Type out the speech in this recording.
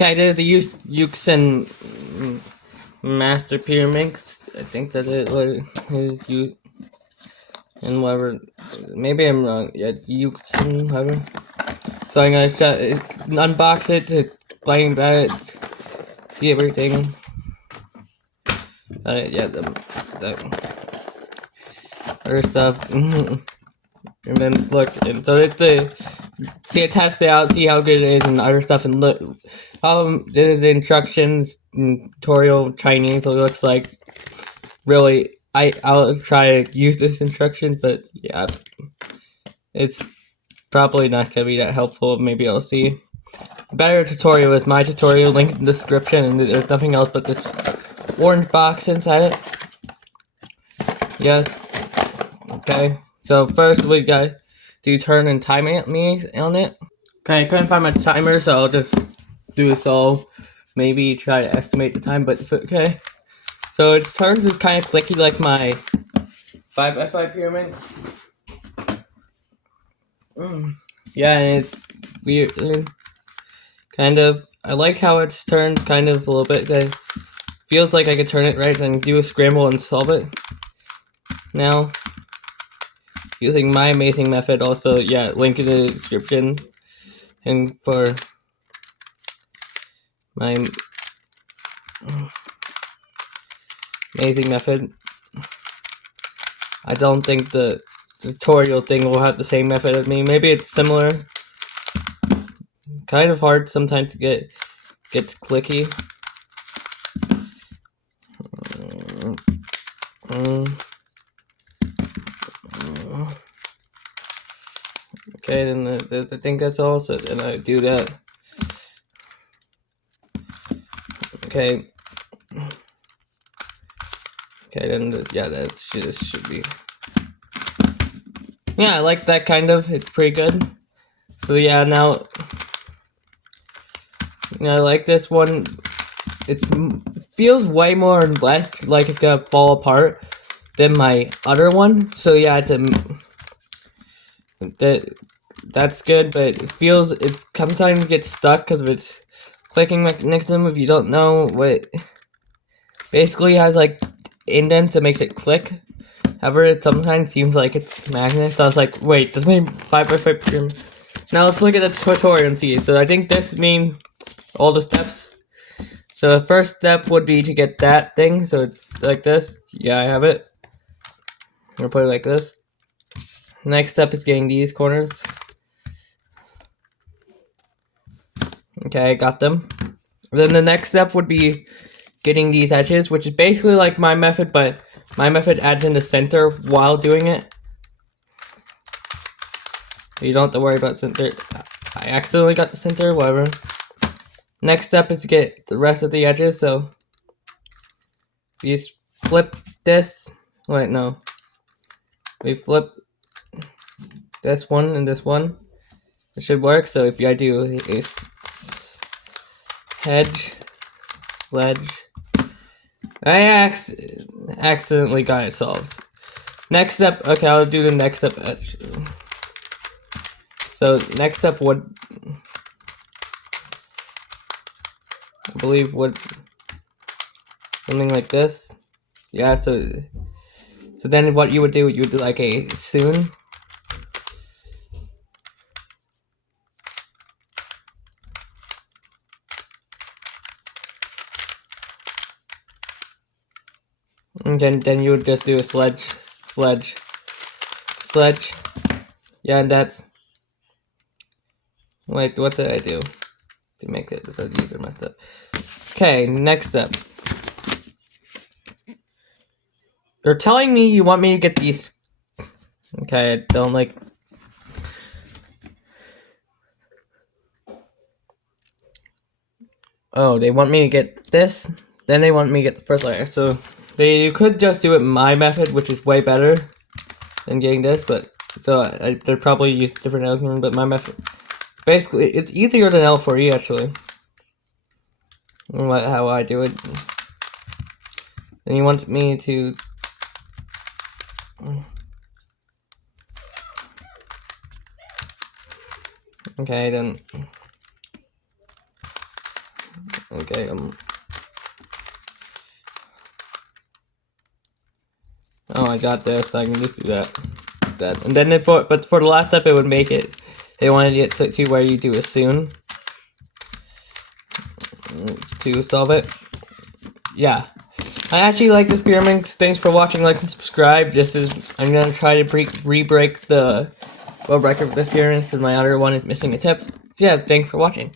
Okay, I did the Yuxin master pyraminx. I think that's it. What is you and whatever? Maybe I'm wrong. Yeah, Yuxin, whatever. So I'm gonna unbox it to playing about it, see everything. Yeah, the other stuff. And then look, and so it's see it, test it out, see how good it is, and other stuff, and look. The instructions tutorial Chinese. So it looks like really. I'll try to use this instruction, but yeah, it's probably not gonna be that helpful. Maybe I'll see. Better tutorial is my tutorial, link in the description, and there's nothing else but this orange box inside it. Yes. Okay. So first we got to turn and time me on it. Okay, I couldn't find my timer, so I'll just do this all. Maybe try to estimate the time, but okay. So it turns is kind of clicky like my 5x5 pyramid. Yeah, and it's weird. Kind of. I like how it's turned kind of a little bit. It feels like I could turn it right and do a scramble and solve it. Now, using my amazing method, also, yeah, link in the description. And for my amazing method, I don't think the tutorial thing will have the same method as me. Maybe it's similar. Kind of hard sometimes to gets clicky. Okay, then I think that's all. So then I do that. Okay. Okay, then yeah, that should be. Yeah, I like that kind of. It's pretty good. So yeah, now I like this one. It feels way more and less like it's gonna fall apart than my other one. So yeah, it's that's good, but it sometimes gets stuck because of its clicking mechanism. If you don't know what, basically has like indents that makes it click. However, it sometimes seems like it's magnet. So I was like, wait, does my 5x5 pyramid? Now let's look at the tutorial and see. So I think this means all the steps. So the first step would be to get that thing. So it's like this. Yeah, I have it. I'm gonna put it like this. Next step is getting these corners. Okay, I got them. Then the next step would be getting these edges, which is basically like my method, but my method adds in the center while doing it. You don't have to worry about center. I accidentally got the center, whatever. Next step is to get the rest of the edges, so you just flip this. Wait, no. We flip this one and this one. It should work, so if I do a hedge, sledge. I accidentally got it solved. Next step, okay, I'll do the next step edge. So next step would, I believe, would something like this. Yeah, so then what you would do like a soon. And then you would just do a sledge. Yeah, and that's, wait, what did I do to make it so these are messed up? Okay, next step. They're telling me you want me to get these. Okay, I don't like. Oh, they want me to get this. Then they want me to get the first layer. So you could just do it my method, which is way better than getting this. But so they're probably use different algorithm. But my method, basically, it's easier than L4E actually. How I do it. And you want me to. Okay, then. Okay, oh, I got this. I can just do that. And then but for the last step, it would make it. They wanted it to where you do it soon to solve it. Yeah, I actually like this pyraminx. Thanks for watching. Like and subscribe. I'm gonna try to re-break the world record with this pyraminx because my other one is missing a tip. So yeah, thanks for watching.